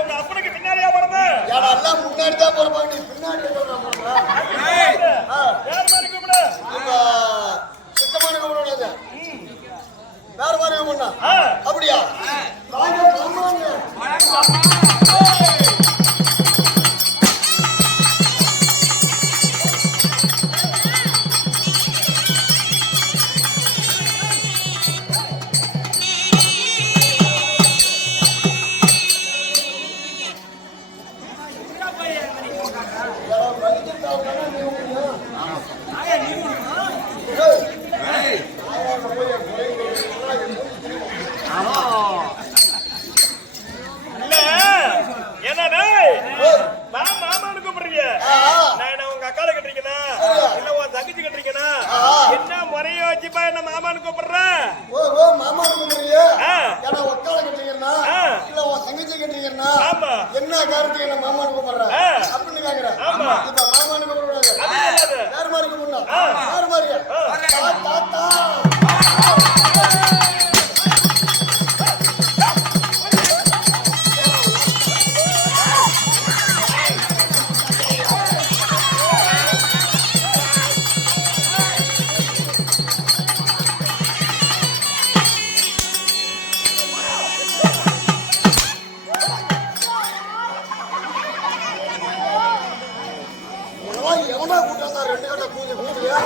உங்க அப்பனுக்கு பின்னாடியா போறது? முன்னாடி தான் போறப்பா, நீ பின்னாடி சுத்தமான கூப்பிடாது, வேற மாதிரி கூப்பிடா. அப்படியா? என்ன முறைய வச்சுப்பா என்ன மாமான்னு கூப்பிடுறேன்? மாமான்னு கூப்பிடுறியா? ஒக்கால கட்டுறீங்கன்னா இல்ல உன் தங்கச்சி கட்டுறீங்கன்னா என்ன காரணத்துக்கு என்ன மாமான்னு கூப்பிடுறேன் அப்படின்னு கேக்குறேன். இப்ப மாமான்னு கூப்பிடுறாங்க, வேற மாதிரி கூப்பிடலாம். வேற மாதிரியா? தாத்தா எவனா கூட்டாங்க, ரெண்டு கட்ட பூஜை கூடுறியா?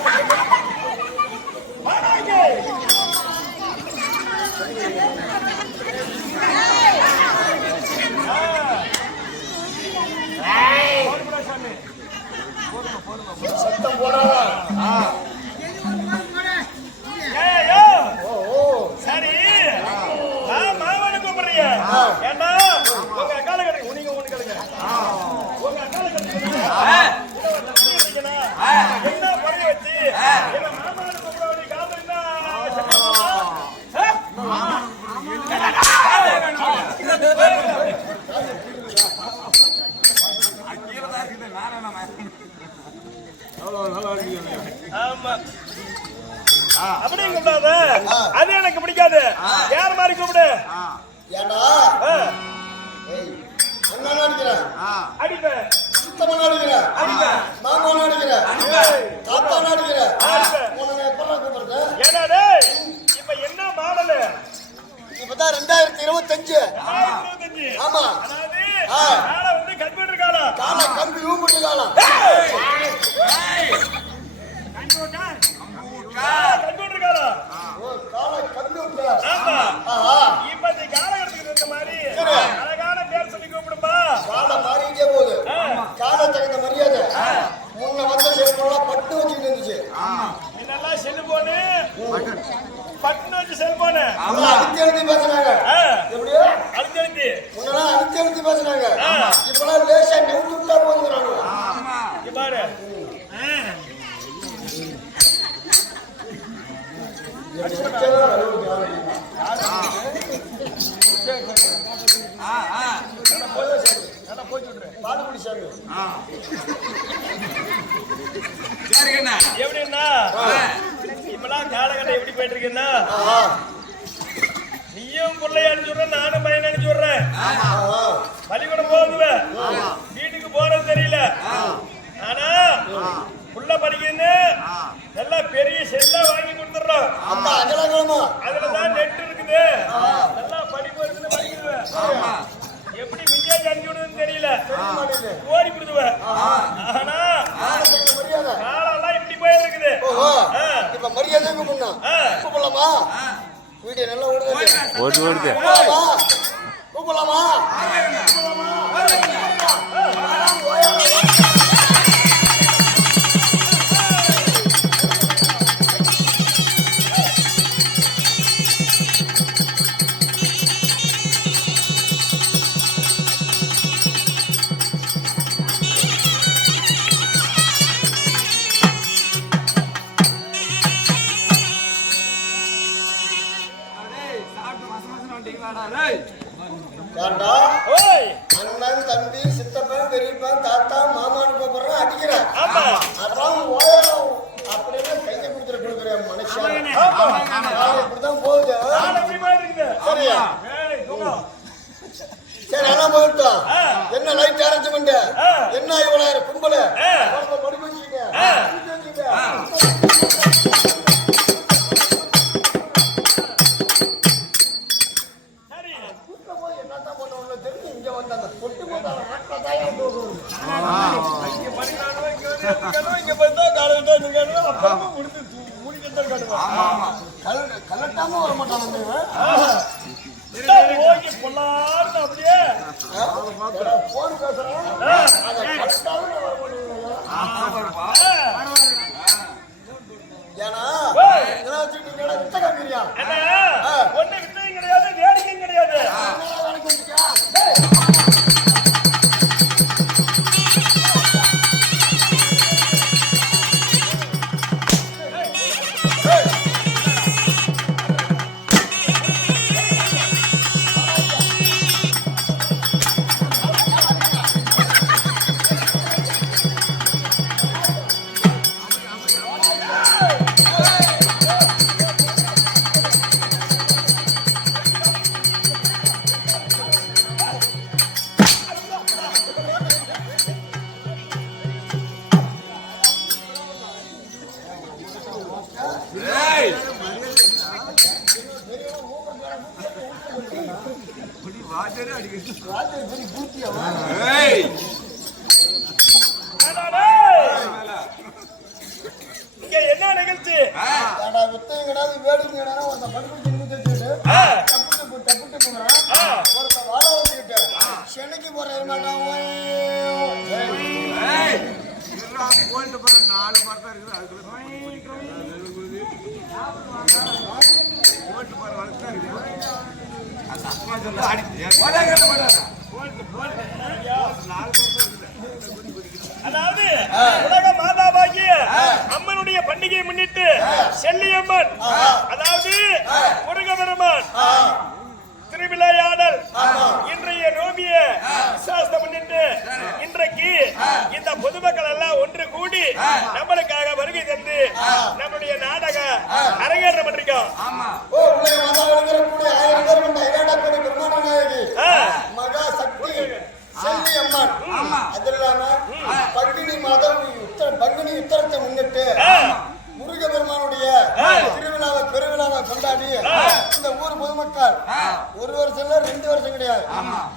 சத்தம் போடாதா? சரி, மாமான்னு கூப்பிடுறிய ஏன்னா உங்க அக்கால கட்டுங்க, நீங்க ஒண்ணு கட்டுங்க. உங்க அக்கால கட்டுங்க என்ன பழைய வச்சு என்ன மாமான்னு கூப்பிட காரணம் என்ன? ஆமா அப்படியே கூப்பிடாத, அது எனக்கு பிடிக்காது. யார் மாதிரி கூப்பிடு? ஏண்டா அண்ணா அடிக்கிறேன், அடிப்பேன். சுத்தமா அடிக்கிறேன், அடிப்பேன். மாமா அடிக்கிறேன், அடிப்பேன். தாத்தா அடிக்கிறேன், அடிப்பேன். உனக்கு எப்பெல்லாம் கூப்பிடுறது? ஏன்னா டேய் இப்ப என்ன மாடலு? இப்பதான் 2025. ஆமா, அதாவது கால வந்து கம்ப்யூட்டர் காலம். கால கம்பி ஊம்பிட்டு காலம். கம்ப்யூட்டர் காலம். கால கம்ப்யூட்டர். ஆமா. ஆஹா. இப்ப இந்த காலகட்டத்துக்கு இந்த மாதிரி அழகான பேர் சொல்லி கூப்பிடுப்பா. கால மாறிட்டே போகுது. கால தகுந்த மரியாதை. முன்ன வந்த செல்போன்லாம் பட்டு வச்சுட்டு இருந்துச்சு. இதெல்லாம் செல்போனு பட்டுன்னு வச்சு செல்போனு அழுத்தி எழுதி பேசுனாங்க. எப்படியோ அழுத்தி எழுதி முன்னெல்லாம் அழுத்தி எழுதி பேசுனாங்க. இப்பெல்லாம் லேசா நெவுட்டுட்டா போகுதுறாங்க. பாரு எப்படின்னா இப்பெல்லாம் காலகட்டம் எப்படி போயிட்டு இருக்குன்னா நீயும் பிள்ளைய அனுப்பிச்சு விடுற, நானும் பையன் அனுப்பிச்சு விடுறேன். பள்ளிக்கூடம் போகுதுவேன், வீட்டுக்கு போறது தெரியல. ஆனா புள்ள படிக்கிறது நல்லா பெரிய செல்லா வாங்கி கொடுத்துடுறோம். அதுலதான் நெட் இருக்குது, நல்லா படிப்பு வருதுன்னு படிக்குதுவேன். எப்படி மிஞ்சாஜ் அனுப்பிச்சு விடுறதுன்னு தெரியல, ஓடி கொடுத்துவேன். ஆனா காலெல்லாம் இப்படி போயிட்டு இருக்குது. இப்ப மரியாதை கூப்பிடலாமா? வீடியோ நல்லா ஓடுது. கூப்பிடலாமா? அண்ணன், தம்பி, சித்தப்பன், பெரியப்பன், தாத்தா, மாமான்னு கூப்பிடுறேன், அடிக்கிறேன். அதெல்லாம் அப்படின்னு கையை கொடுத்துட்டு மனுஷன் ஆமா. இப்படிதான் போகுது. நாளை எப்படி மாதிரி இருக்குது? சரியா? ஏய், தூக்கம். சரி எல்லாம் போயிட்டோம். என்ன லைட் அரேஞ்ச்மெண்ட், என்ன இவ்வளவு கும்பல படி வச்சுங்க. சரி. என்னத்தான் பண்ணுவோம்னு தெரிஞ்சு இங்க வந்து அந்த பொட்டு போட்டால ஆட்டத்தாயம் போகும். இங்க படிக்கிறானோ, இங்க வந்து எடுத்துக்கானோ, இங்க பார்த்தா காலையில தான் இருக்கானோ, அப்புறமா முடிக்கத்தான் இருக்கானுங்க. கலட்டாம வர மாட்டான் ஓகே பொல்லாருன்னு அப்படியே போன் பேசுறேன். அதை கலட்டாலும் வர மாட்டேங்கிறாங்க. ஏன்னா இதெல்லாம் வச்சுட்டு நீங்க வித்த காமிக்கிறியா? ஒண்ணு வித்தையும் கிடையாது, வேடிக்கையும் கிடையாது. வேலைக்கு வந்துட்டியா? ராஜர் பெரிய பூத்தியா? இங்க என்ன நிகழ்ச்சி? ஏடா வித்தையும் கிடையாது, வேடிக்கையும் கிடையாது. ஒருத்தன் படுத்து நின்று தெரிஞ்சுக்கிட்டு தப்பிட்டு போகிறான். ஒருத்தன் வாழ வச்சுக்கிட்டு சென்னைக்கு போற மாட்டான். போயிட்டு போற 4 மரத்தான் இருக்குது. அதுக்குள்ள போயிட்டு போற வளர்த்தா இருக்குது. அந்த அம்மா சொல்ல அதாவது உலக மாதாவாகிய அம்மனுடைய பண்டிகையை முன்னிட்டு செல்லியம்மன், அதாவது முருகபெருமான் திருவிளையாடல் இன்றைய நோபிய விசாசத்தை முன்னிட்டு இன்றைக்கு இந்த பொதுமக்கள் எல்லாம் ஒன்று கூடி நம்மளுக்காக வருகை தந்து நம்முடைய நாடக அரங்கேற்றம் பண்ணிருக்கோம். ஓ உலக மாதாவிற்கு கூட 1000 பேர் கொண்ட இரண்டாவது பிரம்மாண்ட நாயகி மகா சக்தி செல்வி அம்மன். அது இல்லாம பங்குனி உத்தரத்தை முன்னிட்டு முருகபெருமானுடைய திருவிழாவை பெருவிழாவை கொண்டாடி இந்த ஊர் பொதுமக்கள் ஒரு வருஷம் இல்ல 2 வருஷம் கிடையாது,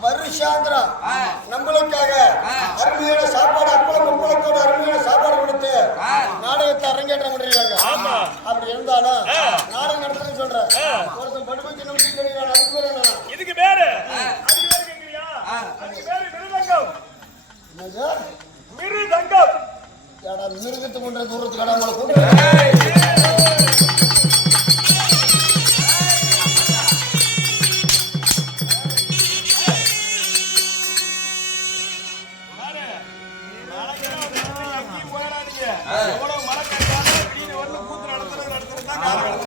வருஷாந்திரம் நம்மளுக்காக அருமையான சாப்பாடு அப்பளம் கும்பலத்தோட அருமையான சாப்பாடு கொடுத்து நாடகத்தை அரங்கேற்றம் பண்ணிருக்காங்க. அப்படி இருந்தாலும் நாடகம் நடத்துன்னு சொல்றேன். ஒருத்தன் படுமைக்கு நம்பிக்கை கிடையாது. அதுக்கு பேர் என்ன? இதுக்கு பேரு கேக்குறியா? அதுக்கு பேரு மிருதங்கம். என்னது மிருதங்கம்? ஏடா மிருகத்தை கொண்ட தூரத்துக்கு கடை உங்களை கூப்பிட்டு எவ்வளவு மரக்கட்டாலும் கூத்து நடத்துறது